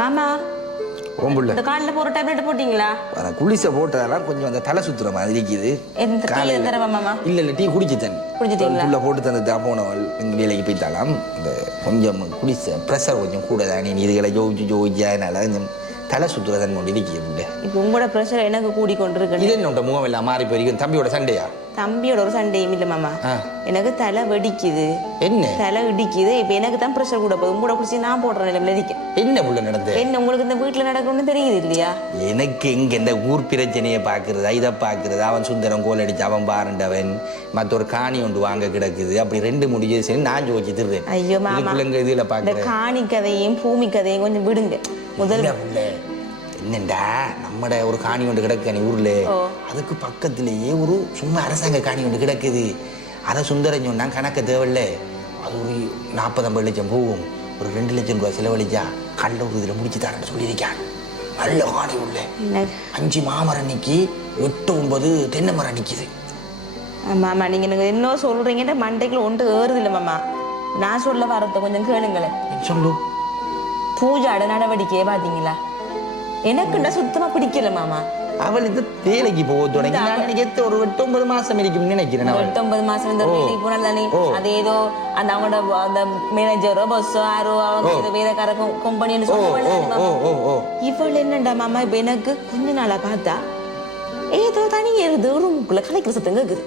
மாமா ஓம்புள்ள இந்த காலில் போற டேப்லெட் போட்டீங்களா? குளிசை போட்டதெல்லாம் கொஞ்சம் அந்த தலை சுத்துற மாதிரி இருக்குது. டீ தரவா மாமா? இல்ல டீ குடிச்சுத்தேன். குடிச்சிட்டீங்களா? உள்ள போட்டு தந்துட்டு போனவள் வேலைக்கு போயிட்டாலாம். இந்த கொஞ்சம் குளிசை ப்ரெஷர் கொஞ்சம் கூட தானே இதுகளை ஜோதிச்சு அதனால கொஞ்சம் தலை சுத்துறதன் கொண்டு இருக்குது. இப்போ உங்களோட ப்ரெஷர் எனக்கு கூடி கொண்டிருக்கு. இது என்னோட முகம் எல்லாம் மாறி போயிருக்கும். தம்பியோட சண்டையா? தம்பியோட ஒரு சண்டையும் இல்லை மாமா. எனக்கு தலை வெடிக்குது, என்ன தலை இடிக்குது. இப்போ எனக்கு தான் ப்ரெஷர் கூட போகுது. உங்களோட குடிச்சு நான் போடுற நிலைமையில இருக்கேன். என்ன புள்ள நடந்தது? என்ன உங்களுக்கு இந்த வீட்டில் நடக்கணும்னு தெரியுது இல்லையா? எனக்கு எங்க இந்த ஊர் பிரச்சனையை பார்க்கறதா இதை பார்க்கறது. அவன் சுந்தரம் கோல் அடிச்சு அவன் பாருண்டவன் மற்ற ஒரு காணி ஒன்று வாங்க கிடக்குது. அப்படி ரெண்டு முடிஞ்சது சரி நான் ஜோதிச்சு திருறேன். ஐயோ மாமா, இதுல பார்க்க காணி கதையும் பூமி கதையும் கொஞ்சம் விடுங்க முதல்ல. என்னண்டா நம்மட ஒரு காணி ஒன்று கிடக்கு ஊர்ல, அதுக்கு பக்கத்திலேயே ஒரு சும்மா அரசாங்க காணி ஒன்று கிடக்குது. அதை சுந்தரம் சொன்னா கணக்க தேவையில்ல, அது ஒரு 40-50 லட்சம் போகும். ஒரு 2 லட்சம் ரூபாய் செலவழிச்சா கல்ல ஒரு இதில் முடிச்சு தரேன்னு சொல்லியிருக்கான். நல்ல காணி உள்ள 5 மாமரம் நிக்கி 8-9 தென்னை மரம் நிக்குது. மாமா நீங்க எனக்கு என்ன சொல்றீங்க மண்டைக்குள்ள ஒன்று ஏறுது இல்லை மாமா. நான் சொல்ல வரத கொஞ்சம் கேளுங்களேன். சொல்லு. பூஜாட நடவடிக்கையே பாத்தீங்களா? எனக்குண்டா சுத்தமா பிடிக்கல மாமா. அவள் இது வேலைக்கு போக தொடங்கி ஒரு 8-9 மாசம் இருக்கும்னு நினைக்கிறேன். 8-9 மாசம் இந்த வேலைக்கு போனால் தானே அது ஏதோ அந்த அவங்களோட அந்த மேனேஜரோ பஸ்ஸோ யாரோ அவங்க வேலைக்கார கம்பெனின்னு சொல்லுவாங்க. இவள் என்னண்டா மாமா இப்ப எனக்கு கொஞ்ச நாளா பார்த்தா ஏதோ தனி ஏறுது ரூமுக்குள்ள கதைக்கிற சத்தம் கேக்குது.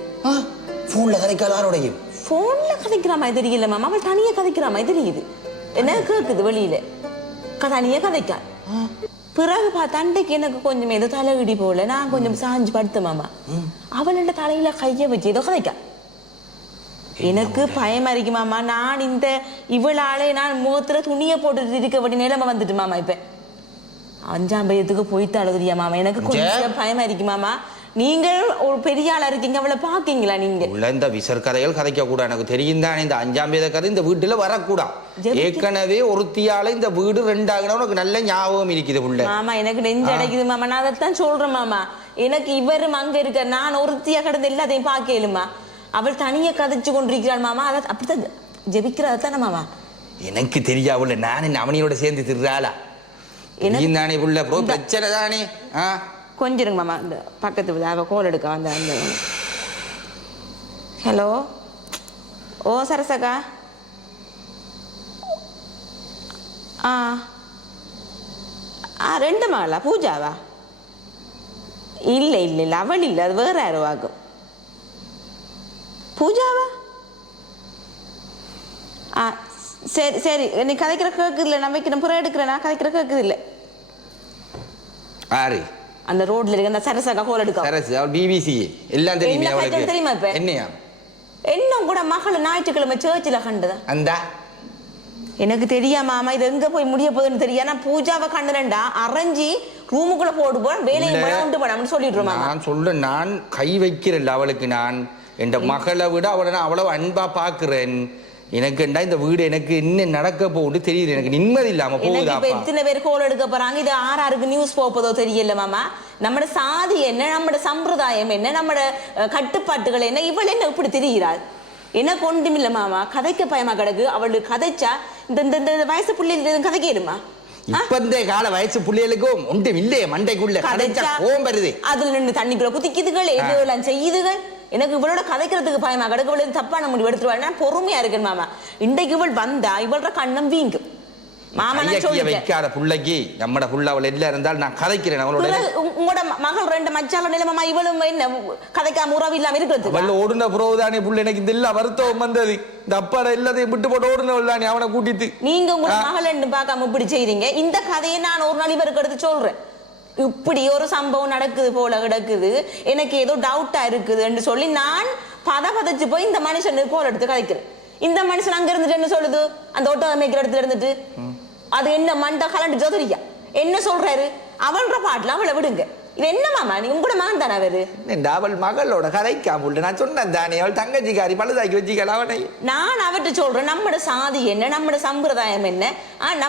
போன்ல கதைக்காத யாரோடையும் போன்ல கதைக்கிற மாதிரி தெரியல மாமா. அவள் தனியா கதைக்கிற மாதிரி தெரியுது. என்ன கேக்குது வெளியில தனியா கதைக்கா. பிறகு பார்த்தா அண்டைக்கு எனக்கு கொஞ்சம் ஏதோ தலைவிடி போல நான் கொஞ்சம் சாஞ்சு படுத்த மாமா. அவளோட தலையில கைய வச்சு ஏதோ கதைக்கா. எனக்கு பயமா இருக்கு மாமா. நான் இந்த இவளாலே நான் முகத்துல துணியை போட்டு இருக்க வேண்டிய நிலைமை வந்துட்டு மாமா. இப்ப 5ஆம் வயதுக்கு போய்த்து அழுதுறியா மாமா. எனக்கு கொஞ்சம் பயமா இருக்கு மாமா. நீங்க ஒரு பெரிய ஆளா இருக்கீங்க, அவளை பாக்கீங்களா நீங்க? இந்த விசர் கதைகள் கதைக்க கூட எனக்கு தெரியும் தானே. இந்த 5ஆம் வயது கதை இந்த வீட்டுல வரக்கூடாது. ஏற்கனவே ஒருத்தியால இந்த வீடு 2 ஆகணும் உனக்கு நல்ல ஞாபகம் இருக்குது உள்ள. மாமா எனக்கு நெஞ்சு அடைக்குது மாமா. நான் அதைத்தான் சொல்றேன் மாமா. எனக்கு இவரும் அங்க இருக்க நான் ஒருத்தியா கிடந்து எல்லாத்தையும் பாக்கலுமா. அவள் தனியா கதைச்சு கொண்டிருக்கிறாள் மாமா. அதை அப்படித்தான் ஜெபிக்கிறதானே மாமா. எனக்கு தெரியாவுள்ள நான் அவனியோட சேர்ந்து திருறாளா தானே உள்ள பிரச்சனை தானே. கொஞ்சம் இருங்க மாமா. இந்த பக்கத்து அவ கோல் எடுக்க வந்த அந்த ஹலோ. ஓ சரசக்கா. ரெண்டு மகளா? பூஜாவா? இல்லை இல்லை இல்லை அவள் இல்லை, அது வேற யாரோ ஆகும். பூஜாவா? சரி சரி நீ கதைக்கிற கேட்குது இல்லை. நான் வைக்கிறேன் புற எடுக்கிறேன். நான் கதைக்கிற கேட்குது இல்லை. அந்த ரோட்ல இருக்க அந்த சரசக்கா கோல் எடுக்க. சரசு அவள் பிபிசி எல்லாம் தெரியுமே அவளுக்கு. தெரியுமா இப்ப என்னையா? இன்னும் கூட மகள் ஞாயிற்றுக்கிழமை சேர்ச்சில கண்டதா அந்த எனக்கு தெரியாம மாமா. இது எங்க போய் முடிய போகுதுன்னு தெரியா. நான் பூஜாவை கண்டுறேன்டா அரைஞ்சி ரூமுக்குள்ள போடுவோம் வேலையை உண்டு பண்ணாமனு சொல்லிடுறோம். நான் சொல்றேன், நான் கை வைக்கிறேன் அவளுக்கு. நான் என் மகளை விட அவளை நான் அவ்வளவு அன்பா பாக்குறேன். எனக்கு இந்த வீடு எனக்கு என்ன நடக்க போகுது தெரியுது. எனக்கு நிம்மதி இல்லாம போகுதா. எத்தனை பேர் கோல் எடுக்க போறாங்க. இது ஆறாருக்கு நியூஸ் போப்பதோ தெரியல மாமா. நம்மட சாதி என்ன, நம்மட சம்பிரதாயம் என்ன, நம்மட கட்டுப்பாட்டுகள் என்ன, இவள் என்ன இப்படி தெரிகிறாள். எனக்கு ஒன்றும் இல்ல மாமா. கதைக்க பயமா கிடக்கு. அவளுக்கு கதைச்சா இந்த வயசு பிள்ளைகளுக்கு கதைக்கணுமா? இப்ப இந்த கால வயசு பிள்ளைகளுக்கும் ஒன்றும் இல்லையே மண்டைக்குள்ள கதைச்சா கோவம் வருது. அதுல நின்று தண்ணிக்குள்ள குதிக்குதுகள் எதுலாம் செய்யுதுகள். எனக்கு இவளோட கதைக்கிறதுக்கு பயமா கிடக்கு. இவளுக்கு தப்பான முடிவு எடுத்துருவாள். நான் பொறுமையா இருக்கேன் மாமா. இன்றைக்கு இவள் வந்தா இவளோட கண்ணம் வீங்கும் மாமா. நான் சொல்லிட்டேன் வைக்காத புள்ளைக்கு நம்மட புள்ள அவள் எல்லாம் இருந்தால் நான் கதைக்கிறேன் அவளோட. உங்களோட மகள் 2 மச்சால நிலைமமா இவளும் என்ன கதைக்காம உறவு இல்லாம இருக்கிறது. அவள் ஓடுன புறவுதானே புள்ள. எனக்கு இந்த எல்லாம் வருத்தம் வந்தது. இந்த அப்பாட எல்லாத்தையும் விட்டு போட்டு ஓடுனவள்தானே அவனை கூட்டிட்டு. நீங்க உங்களோட மகள் பார்க்காம இப்படி செய்றீங்க. இந்த கதையை நான் ஒரு நாள் இவருக்கு எடுத்து சொல்றேன். இப்படி ஒரு சம்பவம் நடக்குது போல கிடக்குது, எனக்கு ஏதோ டவுட்டா இருக்குதுன்னு சொல்லி நான் பதச்சு போய் இந்த மனுஷனுக்கு கோல் எடுத்து கதைக்கிறேன். இந்த மனுஷன் அங்க இருந்துட்டு என்ன சொல்லுது, அந்த ஒட்டகம் மேய்க்கிற இடத்துல இருந்துட்டு அது என்ன மண்டை கலண்டுச்சோ தெரியா என்ன சொல்றாரு. அவள்ற பாட்டுல அவளை விடுங்க. இது என்ன மாமா நீ உங்களோட மகன் தானே அவரு? அவள் மகளோட கதைக்காம நான் சொன்னேன் தானே. அவள் தங்கச்சிக்காரி பழுதாக்கி வச்சுக்கலாம் அவனை. நான் அவர்கிட்ட சொல்றேன் நம்மட சாதி என்ன, நம்மட சம்பிரதாயம் என்ன,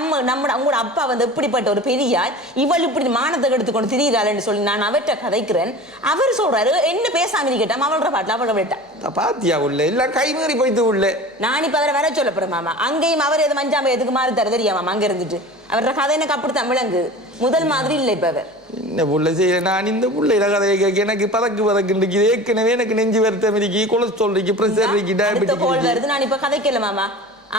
உங்களோட அப்பா வந்து இப்படிப்பட்ட ஒரு பெரியார், இவள் இப்படி மானத்தை எடுத்துக்கொண்டு திரியிறாள்னு சொல்லி நான் அவர்கிட்ட கதைக்கிறேன். அவர் சொல்றாரு என்ன பேசாம கேட்டாம அவள்ற பாட்டுல அவளை விட்டா பாத்தியா உள்ள எல்லாம் கைமீறி போய்த்து உள்ள. நான் இப்ப அவரை வர சொல்லப்படுறேன் மாமா. அங்கேயும் அவர் எது மஞ்சாம எதுக்கு மாறி தர தெரியா மாமா? அங்க இருந்துட்டு அவரோட கதை எனக்கு அப்படித்தான் விளங்கு. முதல் மாதிரி இல்லை இப்ப அவர். என்ன புள்ள செய்ய நான் இந்த பிள்ளைல கதையை கேட்க எனக்கு பதக்கு இருக்குது. ஏற்கனவே எனக்கு நெஞ்சு வருத்தம் இருக்கு, கொலஸ்ட்ரால் இருக்கு, பிரஷர் இருக்கு, டயபெட்டிக் வருது. நான் இப்ப கதைக்கல மாமா.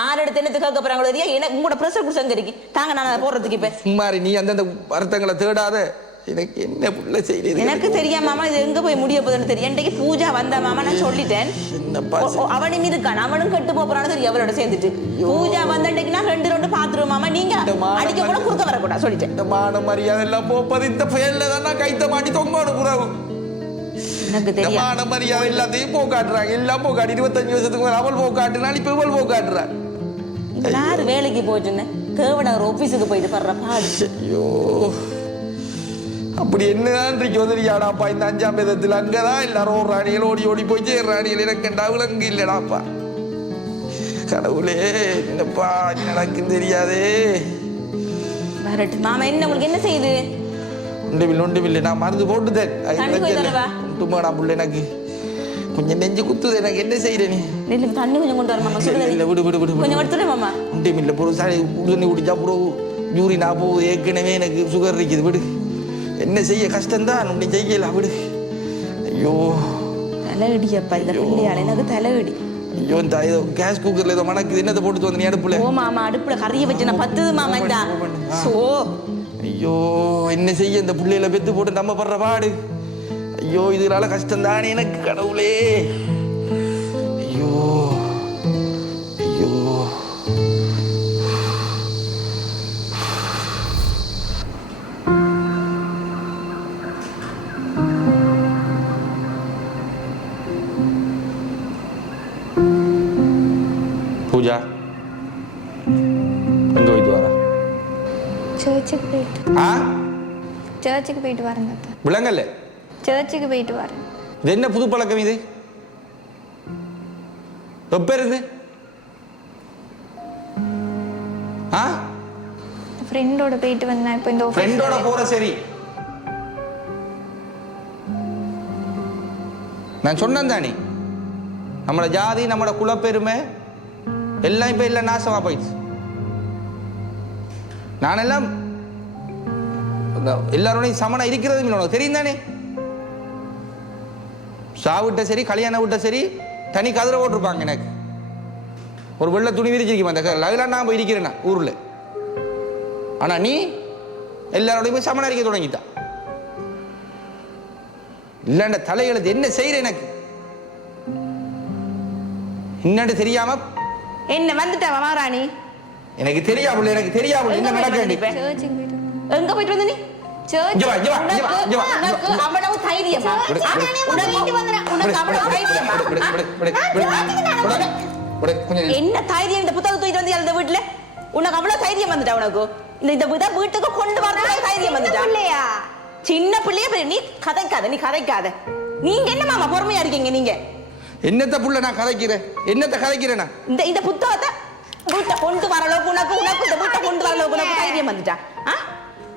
ஆறு எடுத்து என்ன கேட்க போறாங்களோ தெரியா? எனக்கு உங்களோட பிரஷர் குடிச்சங்க இருக்கு தாங்க. நான் அதை போடுறதுக்கு இப்ப சும்மாரி நீ அந்தந்த வருத்தங்களை தேடாத. எனக்கு என்ன புள்ள செய்யுது எனக்கு தெரியாம மாமா. இது எங்க போய் முடிய போகுதுன்னு தெரியும். இன்றைக்கு பூஜா வந்தா மாமா, நான் சொல்லிட்டேன். அவனும் இருக்கான், அவனும் கெட்டு போறான்னு தெரியும். அவரோட சேர்ந்துட்டு பூஜா வந்த இன்றைக்கு நான் 2 பாத்துருவோம் மாமா. நீங்க அடிக்க கூட குறுக்க வரக்கூடாது சொல்லிட்டேன். இந்த மான மரியாதை எல்லாம் போப்பது இந்த புயல்ல தான் கைத்த மாட்டி தொங்கோடு புறாவும். எனக்கு தெரியும் மான மரியாதை எல்லாத்தையும் போக்காட்டுறாங்க. எல்லாம் போக்காட்டு 25 வருஷத்துக்கு மேல அவள் போக்காட்டுனாலும் இப்ப இவள் போக்காட்டுறான். யாரு வேலைக்கு போச்சுன்னு தேவட ஒரு ஆபீஸுக்கு போயிட்டு படுற பாடு. ஐயோ அப்படி என்னதான் இன்றைக்கு வந்துருக்கியாடாப்பா இந்த 5ஆம் வேதத்தில். அங்கதான் எல்லாரும் ஒரு ராணிகள் ஓடி ஓடி போய் ராணிகள் எனக்கு விலங்கு இல்லடாப்பா. கடவுளே என்னப்பா நடக்கும் தெரியாதே. வரட்டு மாமா. என்ன உங்களுக்கு என்ன செய்யுது? ஒன்றுமில்லை நான் மருந்து போட்டுதேன். புள்ள எனக்கு கொஞ்சம் நெஞ்சு குத்துது. எனக்கு என்ன செய்யற நீ? தண்ணி கொஞ்சம் கொண்டு வர மாமா. இல்ல விடு விடு விடு கொஞ்சம் எடுத்துடு மாமா. ஒன்றுமில்லை பொருள் சாரி தண்ணி குடிச்சா அப்புறம் யூரினா போகுது. ஏற்கனவே எனக்கு சுகர் இருக்குது. விடு என்ன செய்ய கஷ்டம்தான். ஒன்றும் செய்யல விடு. ஐயோ தலையடியப்பா இந்த பிள்ளையால எனக்கு தலையடி. ஐயோ இந்த ஏதோ கேஸ் குக்கர்ல ஏதோ மணக்குது. என்னத்தை போட்டு வந்து நீ அடுப்புல? ஓ மாமா அடுப்புல கறியை வச்சு நான் 10 மாமா. இந்த ஐயோ என்ன செய்ய இந்த பிள்ளையில பெத்து போட்டு நம்ம படுற பாடு. ஐயோ இதனால கஷ்டம் தானே எனக்கு கடவுளே. ஐயோ ஐயோ பூஜா எங்க போயிட்டு வர? சர்ச்சுக்கு போயிட்டு சர்ச்சுக்கு போயிட்டு வரேங்க. விளங்கல்ல? சர்ச்சுக்கு போயிட்டு வரேன். இது என்ன புது பழக்கம் இது? எப்ப இருந்து? ஃப்ரெண்டோட போயிட்டு வந்தேன். இப்போ இந்த ஃப்ரெண்டோட போற சரி. நான் சொன்னேன் தானே நம்மளோட ஜாதி நம்மளோட குலப்பெருமை எல்லாம் இப்ப இல்ல நாசமா போயிடுச்சு. நான் எல்லாம் எல்லாரோடையும் சமனா இருக்கிறது உனக்கு தெரியும் தானே. சாவிட்ட சரி கல்யாணம் விட்ட சரி தனி கதிரை போட்டிருப்பாங்க. எனக்கு ஒரு வெள்ளை துணி விரிச்சிருக்கேன் அந்த அதெல்லாம் நான் போய் இருக்கிறேன்னா ஊர்ல. ஆனா நீ எல்லாரோடையும் போய் சமனா இருக்க தொடங்கிட்டா. இல்ல தலையெழுத்து என்ன செய்யற எனக்கு என்னன்னு தெரியாம என்ன வந்துட்டா மகாராணி? எனக்கு தெரியாமல என்ன நடக்க எங்க போயிட்டு வந்த நீ? அவ்வளவு தைரியமா? என்ன தைரியம்? இந்த புத்தகம் தூக்கிட்டு வந்து அந்த வீட்டுல உனக்கு அவ்வளவு தைரியம் வந்துட்டா? உனக்கு இந்த வீட்டுக்கு கொண்டு வர தைரியம் வந்துட்டா? சின்ன பிள்ளைய நீ கதைக்காத. நீங்க என்ன மாமா பொறுமையா இருக்கீங்க? நீங்க என்னத்த புள்ள நான் கதைக்கிறேன்? என்னத்த கதைக்கிறேனா? இந்த புத்தகத்தை வீட்டை கொண்டு வர அளவுக்கு உனக்கு இந்த வீட்டை கொண்டு வர அளவுக்கு உனக்கு தைரியம் வந்துட்டா?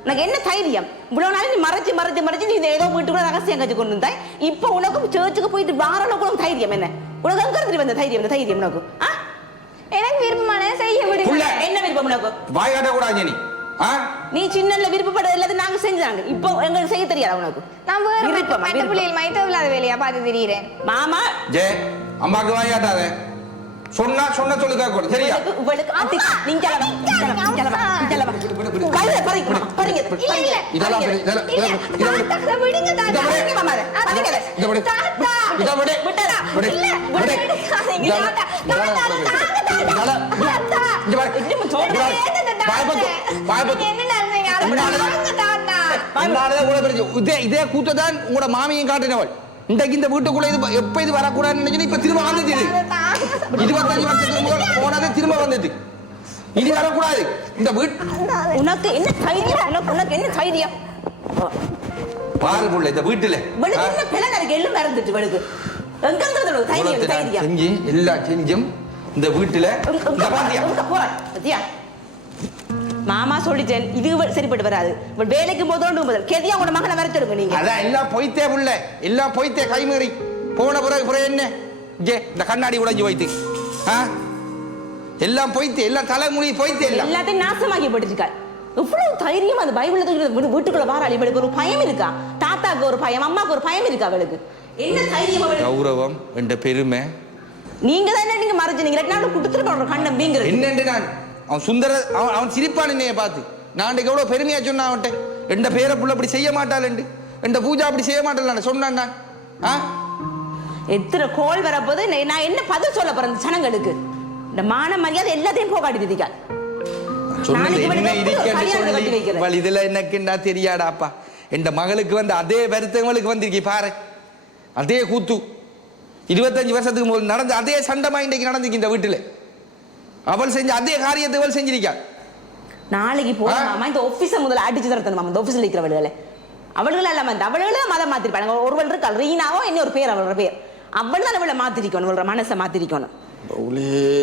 உனக்கு என்ன தைரியம்? இவ்வளவு நாள் நீ மறைச்சு நீ ஏதோ வீட்டுக்குள்ள ரகசியம் கட்சி கொண்டு வந்தாய். இப்ப உனக்கு சர்ச்சுக்கு போயிட்டு வர அளவுக்கு உனக்கு தைரியம் என்ன? உனக்கு எங்க இருந்து வந்த தைரியம்? இந்த தைரியம் உனக்கு எனக்கு விருப்பமான செய்ய விடுங்க. என்ன விருப்பம் உனக்கு? வாய் காட்ட கூடாது நீ. நீ சின்னல விருப்பப்பட்டது எல்லாத்தையும் நாங்க செஞ்சாங்க. இப்போ எங்களுக்கு செய்ய தெரியாது உனக்கு. நான் வேற மத்த பிள்ளைகள் மைத்த இல்லாத வேலையா பார்த்து திரியறேன். மாமா ஜே அம்மாக்கு வாய் காட்டாத. சொன்னா சொல்லுங்க கூட சரியா? உங்களுக்கு நீங்க இதே கூட்டத்தான் உங்களோட மாமியும் காட்டினவள். இன்றைக்கு இந்த வீட்டுக்குள்ள இது எப்ப இது வரக்கூடாதுன்னு நினைச்சு இப்ப திரும்ப வந்துச்சு. 25 வருஷத்துக்கு போனது திரும்ப வந்தது. இனி வரக்கூடாது இந்த வீட்டு. உனக்கு என்ன தைரியம்? உனக்கு என்ன தைரியம்? பாரு புள்ள இந்த வீட்டுல என்ன பிள்ளை எல்லாம் மறந்துட்டு வழுக்கு எங்க தைரியம்? செஞ்சு எல்லாம் செஞ்சும் இந்த வீட்டுல பாத்தியா? மாமா சொல்லிட்டேன் இது சரிப்பட்டு வராது. வேலைக்கு போதோண்டு கேதியா உங்க மகனை வரைச்சிடுங்க நீங்க. அதான் எல்லாம் பொய்த்தே புள்ள எல்லாம் பொய்த்தே கைமீறி போன பிறகு என்ன ஜே இந்த கண்ணாடி உடைஞ்சு போய்த்து எல்லாம் போய்த்து எல்லாம் தலைமுடி போய்த்து எல்லாம் எல்லாத்தையும் நாசமாக்கி போட்டுருக்காள். எவ்வளவு தைரியம் அந்த பைபிள் வீட்டுக்குள்ள வாராளி இவளுக்கு ஒரு பயம் இருக்கா? தாத்தாக்கு ஒரு பயம், அம்மாக்கு ஒரு பயம் இருக்கா அவளுக்கு? என்ன தைரியம் அவளுக்கு? கௌரவம் என்ற பெருமை நீங்க தான் நீங்க மறைஞ்சீங்க. நான் கொடுத்துருக்கோம் கண்ணம் பீங்கிறது என்னண்டு நான் அவன் சுந்தர அவன் சிரிப்பான் என்னைய பார்த்து. நான் எவ்வளவு பெருமையா சொன்னான் அவன்கிட்ட. எந்த பேர புள்ள அப்படி செய்ய மாட்டாள் எந்த பூஜா அப்படி செய்ய மாட்டாள் சொன்னான் நான். எத்தனை கோல் வரப்போது நான் என்ன பதில் சொல்ல போறேன் ஜனங்களுக்கு? இந்த மான மரியாதை எல்லாத்தையும் போகாடி விதிக்காள். இதுல எனக்குண்டா தெரியாடாப்பா. என் மகளுக்கு வந்து அதே வருத்தங்களுக்கு வந்திருக்கி பாரு. அதே கூத்து 25 வருஷத்துக்கு முதல் நடந்த அதே சண்டமா இன்றைக்கு நடந்திருக்கு இந்த வீட்டுல. அவள் செஞ்ச அதே காரியத்தை அவள் செஞ்சிருக்கா. நாளைக்கு போகாம இந்த ஆபீஸை முதல்ல அடிச்சு தரத்தணும். இந்த ஆபீஸ்ல இருக்கிறவள்களை அவள்கள் எல்லாம் வந்து அவள்களை மதம் மாத்திருப்பாங்க. ஒருவள் இருக்காள் ரீனாவோ இன்னொரு பேர் அவளோட பேர். அவள் தான் அவளை மாத்திரிக்கணும், அவளோட மனசை மாத்திரிக்கணும்.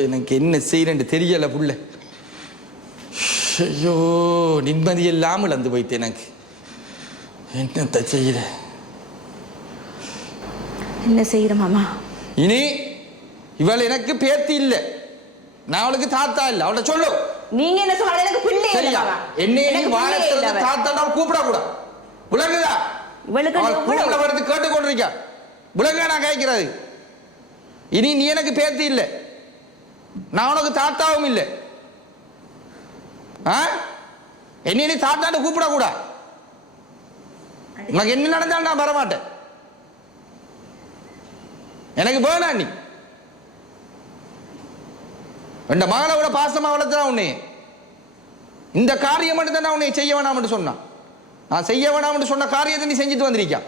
எனக்கு என்ன செய்யறேன்னு தெரியல புள்ள. ஐயோ நிம்மதி இல்லாமல் வந்து போயிட்டு எனக்கு என்னத்த செய்யற. என்ன செய்யற மாமா? இனி இவள் எனக்கு பேத்தி இல்லை, நான் அவளுக்கு தாத்தா இல்லை. அவளை சொல்லு. நீங்க என்ன சொல்ற? எனக்கு பிள்ளை இல்ல. என்ன வாழத்துல தாத்தா கூப்பிட கூட உலகுதா? இவளுக்கு வருது கேட்டு கொண்டிருக்கா. உலக நான் கேட்கிறது. இனி நீ எனக்கு பேத்தி இல்லை, நான் உனக்கு தாத்தாவும் இல்லை. என்ன நீ தாத்தான்னு கூப்பிட கூட. உனக்கு என்ன நடந்தாலும் நான் வரமாட்டேன். எனக்கு வேணா நீ என் மகளை விட பாசமா வளர்த்துறான் உன்னை. இந்த காரியம் மட்டும் தான் உன்னை செய்ய வேணாம் சொன்னான். நான் செய்ய வேணாம் சொன்ன காரியத்தை நீ செஞ்சுட்டு வந்திருக்கா.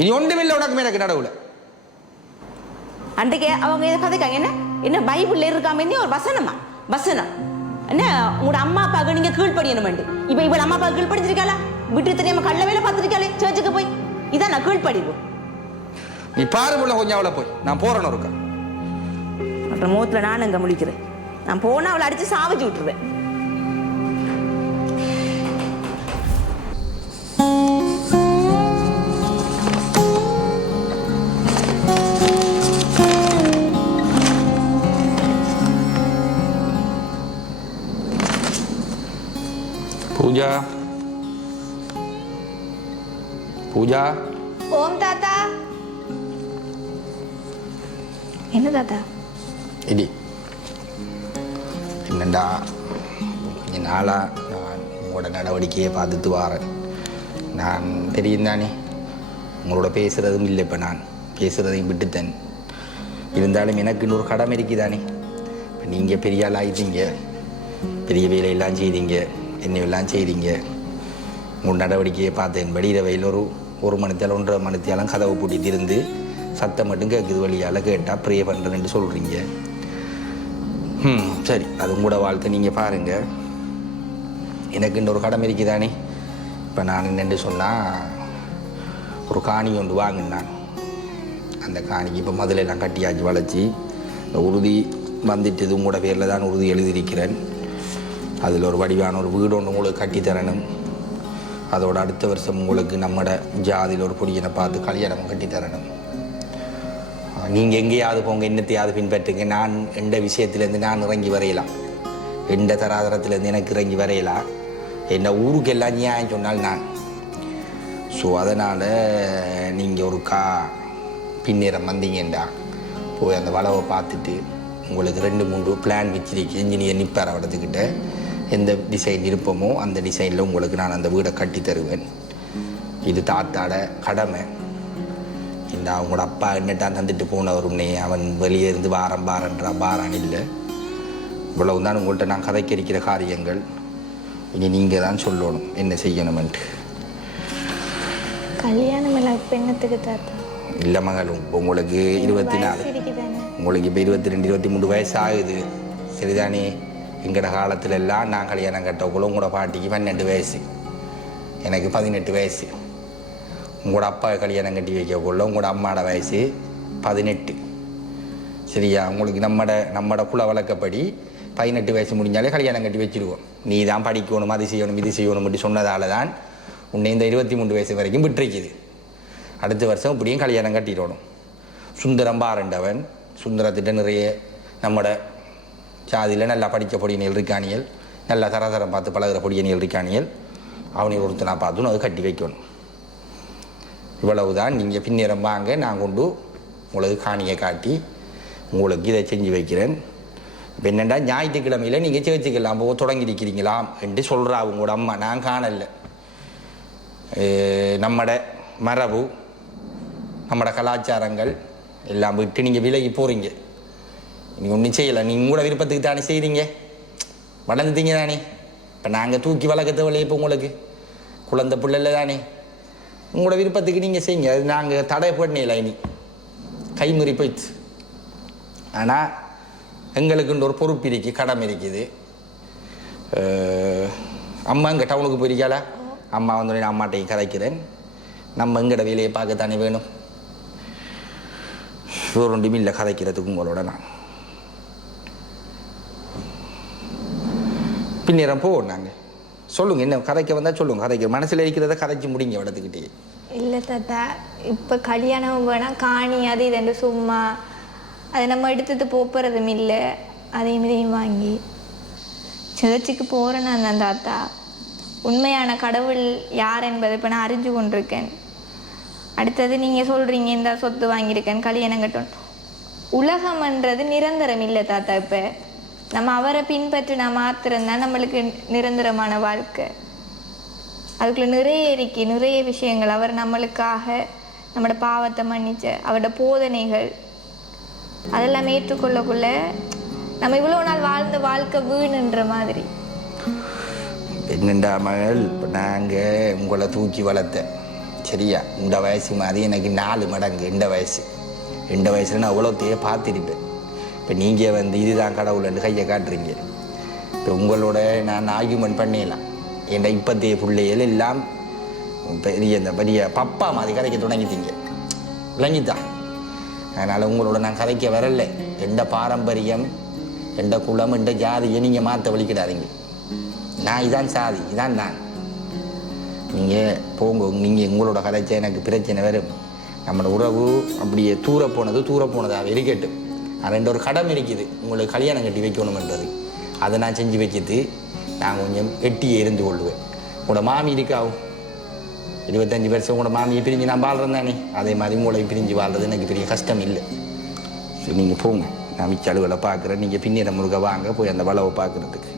இனி ஒன்றுமில்லை உனக்கு எனக்கு நடுவுல. அன்றைக்கு அவங்க இதை கதைக்காங்க. என்ன என்ன பைபிள்ல இருக்காம ஒரு வசனமா? வசனம் என்ன? உங்களோட அம்மா அப்பாவுக்கு நீங்க கீழ்ப்படியணும். இப்ப இவள் அம்மா அப்பா கீழ்படிச்சிருக்காளா? விட்டு தெரியாம கள்ள வேலை பார்த்திருக்காளே சர்ச்சுக்கு போய். இதான் நான் கீழ்ப்படிவு. நீ பாரு உள்ள கொஞ்சம் அவளை போய். நான் போறேன்னு இருக்கா அப்புறம் மூத்துல நான் அங்க முடிக்கிறேன். நான் போனா அவளை அடிச்சு சாவிச்சு விட்டுருவேன். பூஜா, பூஜா. ஓம் தாத்தா. என்ன தாத்தா? இடி என்னண்டா கொஞ்ச நாளா நான் உங்களோட நடவடிக்கையை பார்த்துட்டு வாரேன். நான் தெரியும் தானே உங்களோட பேசுகிறதும் இல்லை. இப்போ நான் பேசுகிறதையும் விட்டுத்தேன். இருந்தாலும் எனக்கு இன்னொரு கடமை இருக்குதானே. இப்போ நீங்கள் பெரிய ஆள் ஆகிட்டீங்க, பெரிய வேலையெல்லாம் செய்தீங்க, என்னையெல்லாம் செய்தீங்க. உங்கள் நடவடிக்கையை பார்த்தேன். வெளியில வெயில் ஒரு மணித்தால் 1.5 மணித்தாலும் கதவை பூட்டிட்டு இருந்து சத்தம் மட்டும் கேட்குது. வழியால் கேட்டால் ப்ரே பண்ணுறேன்னு சொல்கிறீங்க. சரி, அது உங்களோட வாழ்க்கை, நீங்கள் பாருங்கள். எனக்கு இன்னொரு கடமை இருக்குதானே. இப்போ நான் என்னென்று சொன்னால் ஒரு காணி ஒன்று வாங்கினான். அந்த காணிக்கு இப்போ முதலெல்லாம் கட்டியாச்சு வளைச்சி உறுதி வந்துட்டது. உங்களோட பேரில் தான் உறுதி எழுதியிருக்கிறேன். அதில் ஒரு வடிவான ஒரு வீடு ஒன்று உங்களுக்கு கட்டித்தரணும். அதோட அடுத்த வருஷம் உங்களுக்கு நம்மட ஜாதியில் ஒரு பொடியனை பார்த்து கல்யாணம் கட்டித்தரணும். நீங்கள் எங்கேயாவது போங்க, என்னத்தையாவது பின்பற்றுங்க. நான் எந்த விஷயத்துலேருந்து நான் இறங்கி வரையலாம், எந்த தராதரத்துலேருந்து எனக்கு இறங்கி வரையலாம். என்ன ஊருக்கு எல்லாம் நியாயம் சொன்னால் நான். ஸோ அதனால் நீங்கள் ஒரு பின்னேறம் வந்தீங்கண்டா போய் அந்த வளவை பார்த்துட்டு உங்களுக்கு 2-3 பிளான் வச்சிருக்கு. இன்ஜினியர் நிற்பார் அவடத்துக்கிட்ட. எந்த டிசைன் இருப்போமோ அந்த டிசைனில் உங்களுக்கு நான் அந்த வீடை கட்டி தருவேன். இது தாத்தாட கடமை. இந்த அவங்களோட அப்பா என்னட்டான் தந்துட்டு போனவருன்னே அவன் வெளியே இருந்து பாரன் இல்லை. இவ்வளவு தான் உங்கள்கிட்ட நான் கதைக்கிற காரியங்கள். இனி நீங்கள் தான் சொல்லணும் என்ன செய்யணுமென்ட்டு. கல்யாணம் எல்லாம் பெண்ணத்துக்கு தாத்தா இல்லை மகள், உங்களுக்கு 24, உங்களுக்கு இப்போ 22 23 வயசு ஆகுது. சரிதானே? எங்கட காலத்துல எல்லாம் நான் கல்யாணம் கட்டக்குள்ள உங்களோட பாட்டிக்கு 12 வயசு, எனக்கு 18 வயசு. உங்களோட அப்பா கல்யாணம் கட்டி வைக்கக்குள்ள உங்களோட அம்மாவோட வயசு 18. சரியா? உங்களுக்கு நம்மட குல வழக்கப்படி 18 வயசு முடிஞ்சாலே கல்யாணம் கட்டி வச்சுடுவோம். நீ தான் படிக்கணும், அது செய்யணும், இது செய்யணும் அப்படி சொன்னதால தான் உன்னை இந்த 23 வயசு வரைக்கும் விட்டுருக்குது. அடுத்த வருஷம் இப்படியும் கல்யாணம் கட்டிடணும். சுந்தரம் பாரண்டவன் சுந்தரத்திட்ட நிறைய நம்மட ஜாதியில் நல்லா படித்த பொடியணிகள் இருக்கானியல், நல்லா தரதரம் பார்த்து பழகிற பொடியணிகள் இருக்கானியல், அவனை ஒருத்தனா பார்த்துன்னு அது கட்டி வைக்கணும். இவ்வளவுதான். நீங்கள் பின்னேறம் வாங்க, நான் கொண்டு உங்களுக்கு காணியை காட்டி உங்களுக்கு இதை செஞ்சு வைக்கிறேன். இப்போ என்னென்னா ஞாயிற்றுக்கிழமையில் நீங்கள் சேர்த்துக்கலாம் போக தொடங்கியிருக்கிறீங்களாம் என்று சொல்கிறா உங்களோட அம்மா. நான் காணல. நம்மட மரபு நம்மட கலாச்சாரங்கள் எல்லாம் விட்டு நீங்கள் விலகி போகிறீங்க. நீங்கள் ஒன்றும் செய்யலை. நீங்கள் உங்களோட விருப்பத்துக்கு தானே செய்கிறீங்க, வளர்ந்துட்டீங்க தானே. இப்போ நாங்கள் தூக்கி வளர்க்க தேவையில்லை. இப்போ உங்களுக்கு குழந்தை பிள்ளைல தானே, உங்களோட விருப்பத்துக்கு நீங்கள் செய்யுங்க. அது நாங்கள் தடை பண்ணல, இனி கைமுறி போயிடுச்சு. ஆனால் எங்களுக்குன்ற ஒரு பொறுப்பு இருக்குது, கடமை இருக்குது. அம்மா இங்கே டவுனுக்கு போயிருக்காளா? அம்மா வந்து நான் அம்மாட்டையும் கதைக்கிறேன். நம்ம எங்கட வேலையை பார்க்கத்தானே வேணும். ஒரு 2 மில்ல கதைக்கிறதுக்கு உங்களோட நான் பின்னேறம் போவோம். நாங்கள் சொல்லுங்கள், என்ன கதைக்க வந்தால் சொல்லுங்கள். கதைக்க மனசில் இருக்கிறத கதைச்சி முடிங்க இடத்துக்கிட்டே. இல்லை தாத்தா, இப்போ கல்யாணம் வேணால் காணி அது இதென்று சும்மா அதை நம்ம எடுத்துட்டு போகிறதும் இல்லை. அதையும் இதையும் வாங்கி சர்ச்சுக்கு போகிறேன்னு அந்த தாத்தா, உண்மையான கடவுள் யார் என்பதை இப்போ நான் அறிஞ்சு கொண்டிருக்கேன். அடுத்தது நீங்கள் சொல்கிறீங்க இந்த சொத்து வாங்கியிருக்கேன், கல்யாணம் கட்டணும். உலகம்ன்றது நிரந்தரம் இல்லை தாத்தா. இப்போ நம்ம அவரை பின்பற்றினா மாத்திரம்தான் நம்மளுக்கு நிரந்தரமான வாழ்க்கை. அதுக்குள்ள நிறைய விஷயங்கள். அவர் நம்மளுக்காக நம்மளோட பாவத்தை மன்னிச்ச அவரோட போதனைகள் அதெல்லாம் ஏற்றுக்கொள்ளக்குள்ள நம்ம இவ்வளோ நாள் வாழ்ந்த வாழ்க்கை வீணுன்ற மாதிரி. என்னண்டா மகள், இப்போ நாங்கள் உங்களை தூக்கி வளர்த்தேன் சரியா? இந்த வயசு மாதிரி எனக்கு 4 மடங்கு இந்த வயசு. இந்த வயசில் நான் அவ்வளோத்தையே பார்த்துருப்பேன். இப்போ நீங்கள் வந்து இதுதான் கடவுள்னு கையை காட்டுறீங்க. இப்போ உங்களோட நான் ஆர்கியூமெண்ட் பண்ணிடலாம். என் இப்போத்தைய பிள்ளைகள் எல்லாம் பெரிய பப்பா மாதிரி கதைக்க தொடங்கிட்டீங்க, விளங்கித்தான். அதனால் உங்களோட நான் கதைக்க வரல. எந்த பாரம்பரியம், எந்த குலம், எந்த ஜாதியை நீங்கள் மாற்ற வலிக்கிடாதீங்க. நான் இதான் சாதி, இதான் நான். நீங்கள் போங்க, நீங்கள் உங்களோட கதைச்ச எனக்கு பிரச்சனை வரும். நம்மளோட உறவு அப்படியே தூர போனதாக இருக்கட்டும். அது ஒரு கடமை இருக்குது, உங்களுக்கு கல்யாணம் கட்டி வைக்கணுமென்றது. அதை நான் செஞ்சு வச்சுட்டு நான் கொஞ்சம் எட்டியே இருந்து கொள்வேன். உங்களோட மாமி இருக்காவும் 25 வருஷம் உங்களோட மாமியை பிரிஞ்சு நான் வாழ்கிறேன் தானே, அதே மாதிரி உங்களை பிரிஞ்சு வாழ்றது எனக்கு பெரிய கஷ்டம் இல்லை. சரி, நீங்கள் போங்க, நான் மிச்ச அலுவலை பார்க்குறேன். நீங்கள் பின்னிட முருக வாங்க போய் அந்த வளவை பார்க்குறதுக்கு.